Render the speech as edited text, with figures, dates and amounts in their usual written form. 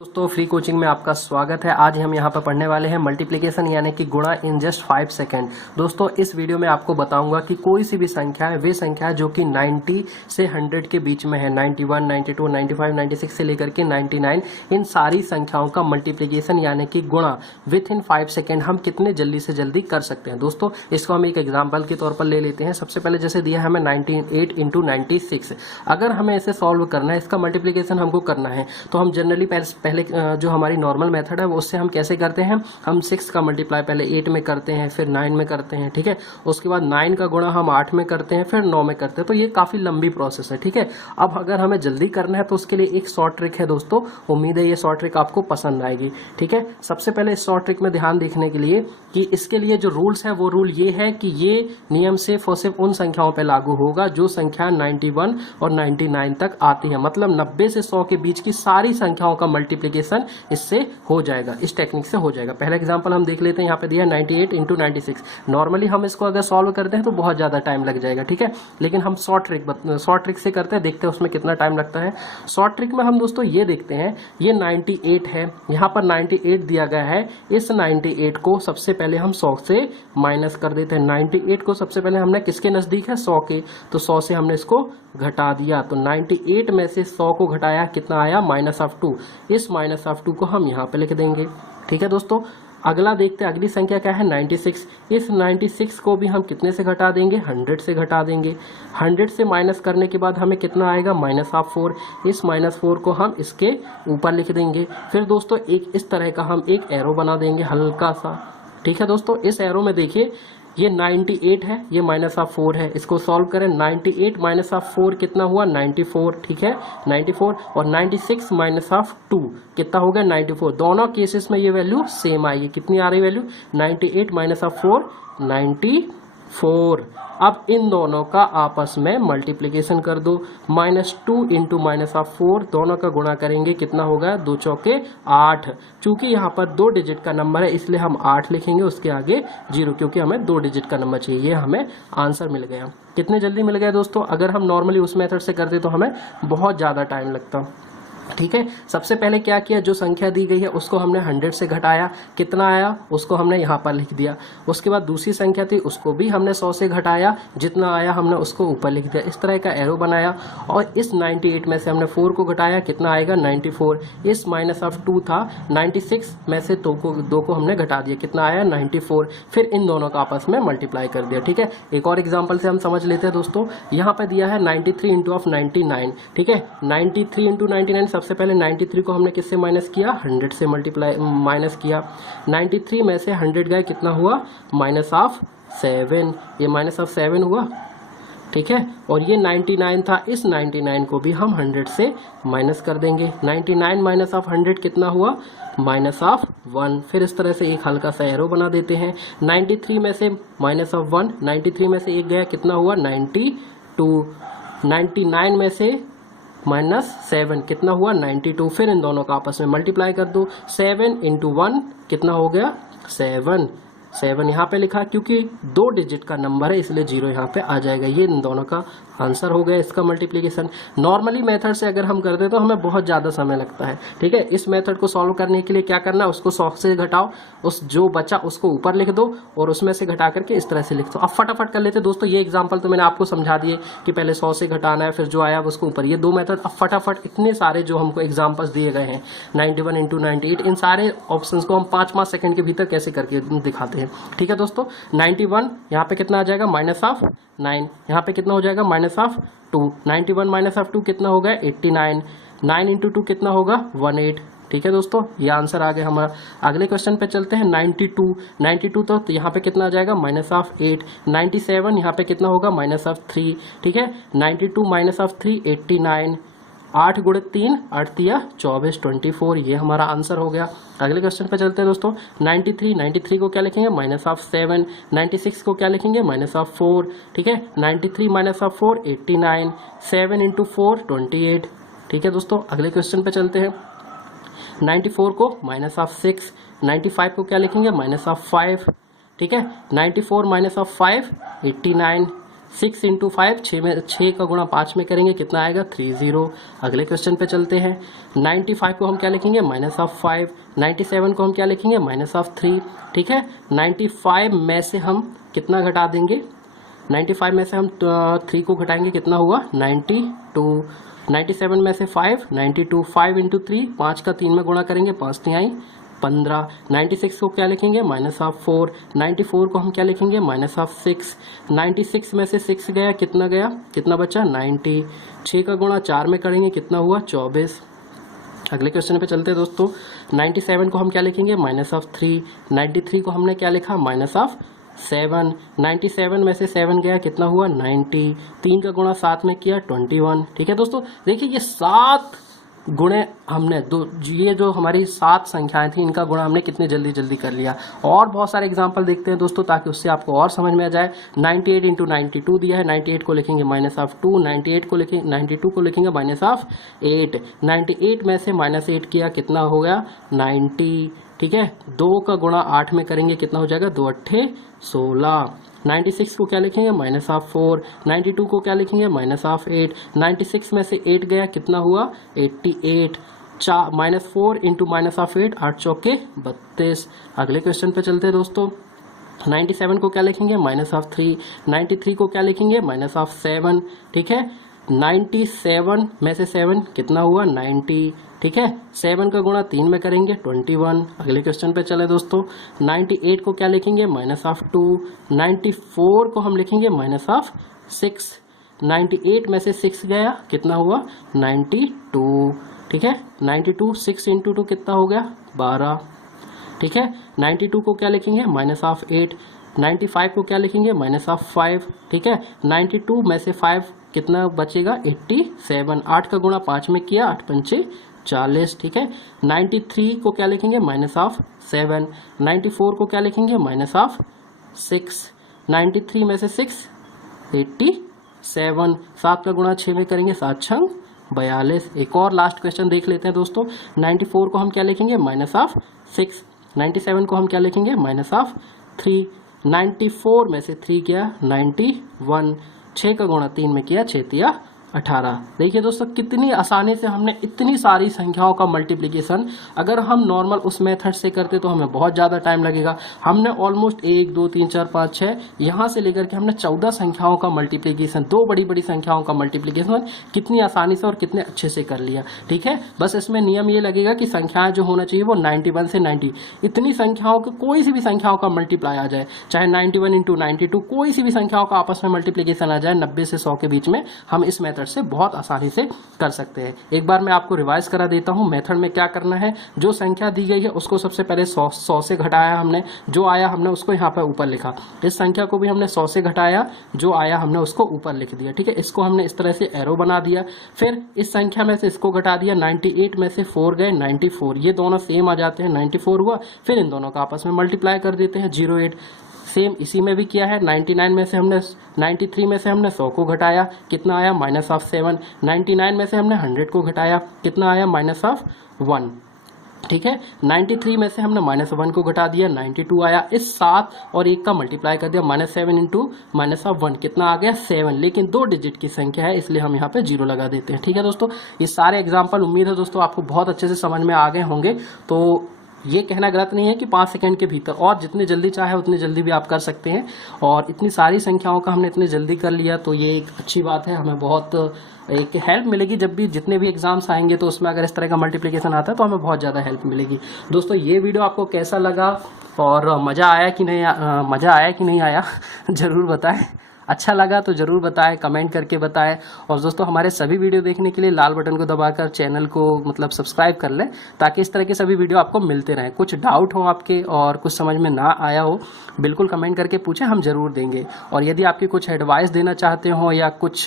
दोस्तों free coaching में आपका स्वागत है। आज हम यहाँ पर पढ़ने वाले हैं मल्टीप्लिकेशन यानी कि गुणा इन जस्ट 5 सेकेंड। दोस्तों इस वीडियो में आपको बताऊंगा कि कोई सी भी संख्या है, वे संख्या है जो कि 90 से 100 के बीच में है, 91, 92, 95, 96 से लेकर के 99, इन सारी संख्याओं का मल्टीप्लिकेशन यानी कि गुणा विथ इन 5 सेकेंड हम कितने जल्दी से जल्दी कर सकते हैं। दोस्तों इसको हम एक एग्जाम्पल के तौर पर ले लेते हैं। सबसे पहले जैसे दिया है हमें 98 इंटू 96, अगर हमें इसे सॉल्व करना है, इसका मल्टीप्लिकेशन हमको करना है, तो हम जनरली पहले जो हमारी नॉर्मल मेथड है वो उससे हम कैसे करते हैं, हम 6 का मल्टीप्लाई पहले 8 में करते हैं, फिर 9 में करते हैं, ठीक है। उसके बाद 9 का गुणा हम 8 में करते हैं, फिर 9 में करते हैं। तो ये काफी लंबी प्रोसेस है, ठीक है। अब अगर हमें जल्दी करना है तो उसके लिए एक शॉर्ट ट्रिक है दोस्तों, उम्मीद है ये शॉर्ट ट्रिक आपको पसंद आएगी, ठीक है। सबसे पहले इस शॉर्ट ट्रिक में ध्यान देखने के लिए कि इसके लिए जो रूल्स है वो रूल ये है कि ये नियम सिर्फ और सिर्फ उन संख्याओं पर लागू होगा जो संख्या 91 और 99 तक आती है। मतलब 90 से 100 के बीच की सारी संख्याओं का मल्टीप्लिकेशन इससे हो जाएगा, इस टेक्निक से हो जाएगा। पहला एग्जांपल हम देख लेते हैं, यहाँ पे दिया 98 इंटू 96। नॉर्मली हम इसको अगर सॉल्व करते हैं तो बहुत ज्यादा टाइम लग जाएगा, ठीक है। लेकिन हम शॉर्ट ट्रिक से करते हैं, देखते हैं उसमें कितना टाइम लगता है। शॉर्ट ट्रिक में हम दोस्तों ये देखते हैं, ये 98 है, यहाँ पर 98 दिया गया है। इस 98 को सबसे पहले हम 100 से माइनस कर देते हैं। 98 को सबसे पहले हमने किसके नजदीक है, 100 के, तो 100 से हमने इसको घटा दिया। तो 98 में से 100 को घटाया, कितना आया, -2। इस -2 को हम यहाँ पे लिख देंगे, ठीक है दोस्तों। अगला देखते हैं, अगली संख्या क्या है, 96। इस 96 को भी हम कितने से घटा देंगे, 100 से घटा देंगे। 100 से माइनस करने के बाद हमें कितना आएगा, -4। इस -4 को हम इसके ऊपर लिख देंगे। फिर दोस्तों एक इस तरह का हम एक एरो बना देंगे हल्का सा, ठीक है दोस्तों। इस एरो में देखिए ये 98 है, ये -4 है, इसको सॉल्व करें। 98 -4 कितना हुआ, 94, ठीक है, 94। और 96 -2 कितना हो गया, 94। दोनों केसेस में ये वैल्यू सेम आएगी। कितनी आ रही वैल्यू, 98 -4, 94। अब इन दोनों का आपस में मल्टीप्लिकेशन कर दो। -2 इंटू -4, दोनों का गुणा करेंगे, कितना होगा, 2 चौके 8। चूंकि यहाँ पर 2 डिजिट का नंबर है इसलिए हम 8 लिखेंगे, उसके आगे 0, क्योंकि हमें 2 डिजिट का नंबर चाहिए। ये हमें आंसर मिल गया। कितने जल्दी मिल गया दोस्तों, अगर हम नॉर्मली उस मेथड से करते तो हमें बहुत ज्यादा टाइम लगता, ठीक है। सबसे पहले क्या किया, जो संख्या दी गई है उसको हमने 100 से घटाया, कितना आया उसको हमने यहाँ पर लिख दिया। उसके बाद दूसरी संख्या थी उसको भी हमने 100 से घटाया, जितना आया हमने उसको ऊपर लिख दिया। इस तरह का एरो बनाया और इस 98 में से हमने 4 को घटाया, कितना आएगा, 94। इस -2 था, 96 में से 2 को हमने घटा दिया, कितना आया, 94। फिर इन दोनों का आपस में मल्टीप्लाई कर दिया, ठीक है। एक और एग्जाम्पल से हम समझ लेते हैं दोस्तों। यहाँ पर दिया है 93 इंटू 99, ठीक है। 93 इंटू 99, सबसे पहले 93 को हमने किससे माइनस किया, 100 से माइनस किया। 93 में से 100 गए, कितना हुआ, -7। ये -7 हुआ, ठीक है। और ये 99 था, इस 99 को भी हम 100 से माइनस कर देंगे। 99 - 100 कितना हुआ, -1। फिर इस तरह से एक हल्का सा एरो बना देते हैं। 93 में से -1, 93 में से एक गया, कितना हुआ, 92। 99 में से -7 कितना हुआ, 92। फिर इन दोनों का आपस में मल्टीप्लाई कर दो। 7 इंटू 1 कितना हो गया, 7 यहाँ पे लिखा, क्योंकि 2 डिजिट का नंबर है इसलिए 0 यहाँ पे आ जाएगा। ये इन दोनों का आंसर हो गया, इसका मल्टीप्लिकेशन। नॉर्मली मेथड से अगर हम करते तो हमें बहुत ज्यादा समय लगता है, ठीक है। इस मेथड को सॉल्व करने के लिए क्या करना है, उसको 100 से घटाओ, उस जो बचा उसको ऊपर लिख दो और उसमें से घटा करके इस तरह से लिख दो। अब फटाफट कर लेते दोस्तों। ये एग्जाम्पल तो मैंने आपको समझा दिए कि पहले 100 से घटाना है, फिर जो आया उसको ऊपर। ये 2 मेथड अब फटाफट, इतने सारे जो हमको एग्जाम्पल्स दिए गए हैं, 91 इंटू 98, इन सारे ऑप्शन को हम 5-5 सेकंड के भीतर कैसे करके दिखाते हैं, ठीक है दोस्तों। 91 यहाँ पे कितना आ जाएगा, -9। यहाँ पे कितना हो जाएगा, -2। 91 -2 कितना हो गया, 89। 9 इंटू 2 कितना होगा, 18, ठीक है दोस्तों। ये आंसर आ गया हमारा। अगले क्वेश्चन पे चलते हैं। 92 तो यहाँ पे कितना आ जाएगा, -8। 97 यहाँ पे कितना होगा, -3, ठीक है। 92 -3, 89। 8 गुणे 3, 8 तिया 24, 24। ये हमारा आंसर हो गया। अगले क्वेश्चन पे चलते हैं दोस्तों। 93 को क्या लिखेंगे, -7। 96 को क्या लिखेंगे, -4, ठीक है। 93 -4, 89। 7 इंटू 4, 28, ठीक है दोस्तों। अगले क्वेश्चन पे चलते हैं। 94 को -6। 95 को क्या लिखेंगे, -5, ठीक है। 94 -5, 89। 6 इंटू 5, 6 का गुणा 5 में करेंगे कितना आएगा 30। अगले क्वेश्चन पे चलते हैं। 95 को हम क्या लिखेंगे -5, 97 को हम क्या लिखेंगे -3। ठीक है, 95 में से हम कितना घटा देंगे, 95 में से हम 3 को घटाएंगे कितना हुआ 92। 97 में से 5, 92, 5 इंटू 3, 5 का 3 में गुणा करेंगे 5 तिहाई 15। 96 को क्या लिखेंगे -4, 94 को हम क्या लिखेंगे -6। 96 में से 6 गया कितना बचा 90। 6 का गुणा 4 में करेंगे कितना हुआ 24। अगले क्वेश्चन पे चलते हैं दोस्तों। 97 को हम क्या लिखेंगे -3, 93 को हमने क्या लिखा -7। 97 में से 7 गया कितना हुआ 90। 3 का गुणा 7 में किया 21। ठीक है दोस्तों, देखिए ये 7 गुणे हमने ये जो हमारी 7 संख्याएं थी इनका गुणा हमने कितने जल्दी कर लिया। और बहुत सारे एग्जांपल देखते हैं दोस्तों ताकि उससे आपको और समझ में आ जाए। 98 इंटू 92 दिया है, 98 को लिखेंगे -2, 98 को लिखेंगे 92 को लिखेंगे -8। 98 में से -8 किया कितना हो गया 90। ठीक है, 2 का गुणा 8 में करेंगे कितना हो जाएगा 2 अट्ठे 16। 96 को क्या लिखेंगे -4, 92 को क्या लिखेंगे -8। 96 में से 8 गया कितना हुआ 88। -4 इंटू -8, 8 चौके 32। अगले क्वेश्चन पे चलते हैं दोस्तों। 97 को क्या लिखेंगे -3, 93 को क्या लिखेंगे -7। ठीक है, 97 में से 7 कितना हुआ 90। ठीक है, 7 का गुणा 3 में करेंगे 21। अगले क्वेश्चन पे चले दोस्तों। 98 को क्या लिखेंगे -2, 94 को हम लिखेंगे -6। 98 में से 6 गया कितना हुआ 92। ठीक है, 92, 6 इंटू 2 कितना हो गया 12। ठीक है, 92 को क्या लिखेंगे -8। 95 को क्या लिखेंगे -5। ठीक है, 92 में से 5 कितना बचेगा 87। 8 का गुणा 5 में किया 8 पंचे 40। ठीक है, 93 को क्या लिखेंगे -7। 94 को क्या लिखेंगे -6। 93 में से 6 87। 7 का गुणा 6 में करेंगे 7 छंग 42। एक और लास्ट क्वेश्चन देख लेते हैं दोस्तों। 94 को हम क्या लिखेंगे -6। 97 को हम क्या लिखेंगे -3। 94 में से 3 किया 91। 6 का गुणा 3 में किया 6 तिया 18। देखिए दोस्तों कितनी आसानी से हमने इतनी सारी संख्याओं का मल्टीप्लिकेशन, अगर हम नॉर्मल उस मेथड से करते तो हमें बहुत ज़्यादा टाइम लगेगा। हमने ऑलमोस्ट 1 2 3 4 5 6 यहाँ से लेकर के हमने 14 संख्याओं का मल्टीप्लिकेशन, 2 बड़ी संख्याओं का मल्टीप्लिकेशन कितनी आसानी से और कितने अच्छे से कर लिया। ठीक है, बस इसमें नियम ये लगेगा कि संख्याएं जो होना चाहिए वो 91 से 90, इतनी संख्याओं के कोई सी भी संख्याओं का मल्टीप्लाई आ जाए, चाहे 91 इंटू 92 कोई सी भी संख्याओं का आपस में मल्टीप्लिकेशन आ जाए 90 से 100 के बीच में, हम इस मेथड से बहुत आसानी से कर सकते हैं। एक बार मैं आपको रिवाइज करा देता हूं मेथड में क्या करना है। जो संख्या दी गई है उसको सबसे पहले 100 से घटाया हमने, जो आया हमने उसको यहाँ पर ऊपर लिखा। इस संख्या को भी हमने 100 से घटाया, जो आया हमने उसको ऊपर लिख दिया। ठीक है, इसको हमने इस तरह से एरो बना दिया। फिर इस संख्या में से इसको घटा दिया, 98 में से 4 गए 94, ये दोनों सेम आ जाते हैं 94 हुआ। फिर इन दोनों का आपस में मल्टीप्लाई कर देते हैं 08। सेम इसी में भी किया है, 99 में से हमने 93 में से हमने 100 को घटाया कितना आया -7। 99 में से हमने 100 को घटाया कितना आया -1। ठीक है, 93 में से हमने -1 को घटा दिया 92 आया। इस 7 और 1 का मल्टीप्लाई कर दिया -7 इंटू -1 कितना आ गया 7। लेकिन 2 डिजिट की संख्या है इसलिए हम यहाँ पे 0 लगा देते हैं। ठीक है दोस्तों, ये सारे एग्जाम्पल उम्मीद है दोस्तों आपको बहुत अच्छे से समझ में आ गए होंगे। तो ये कहना गलत नहीं है कि 5 सेकंड के भीतर, और जितने जल्दी चाहे उतनी जल्दी भी आप कर सकते हैं। और इतनी सारी संख्याओं का हमने इतनी जल्दी कर लिया तो ये एक अच्छी बात है, हमें बहुत एक हेल्प मिलेगी। जब भी जितने भी एग्जाम्स आएंगे तो उसमें अगर इस तरह का मल्टीप्लिकेशन आता है तो हमें बहुत ज़्यादा हेल्प मिलेगी। दोस्तों ये वीडियो आपको कैसा लगा और मज़ा आया कि नहीं आया ज़रूर बताएं। अच्छा लगा तो ज़रूर बताएं, कमेंट करके बताएं। और दोस्तों हमारे सभी वीडियो देखने के लिए लाल बटन को दबाकर चैनल को सब्सक्राइब कर लें ताकि इस तरह के सभी वीडियो आपको मिलते रहें। कुछ डाउट हो आपके और कुछ समझ में ना आया हो बिल्कुल कमेंट करके पूछें, हम ज़रूर देंगे। और यदि आपकी कुछ एडवाइस देना चाहते हो या कुछ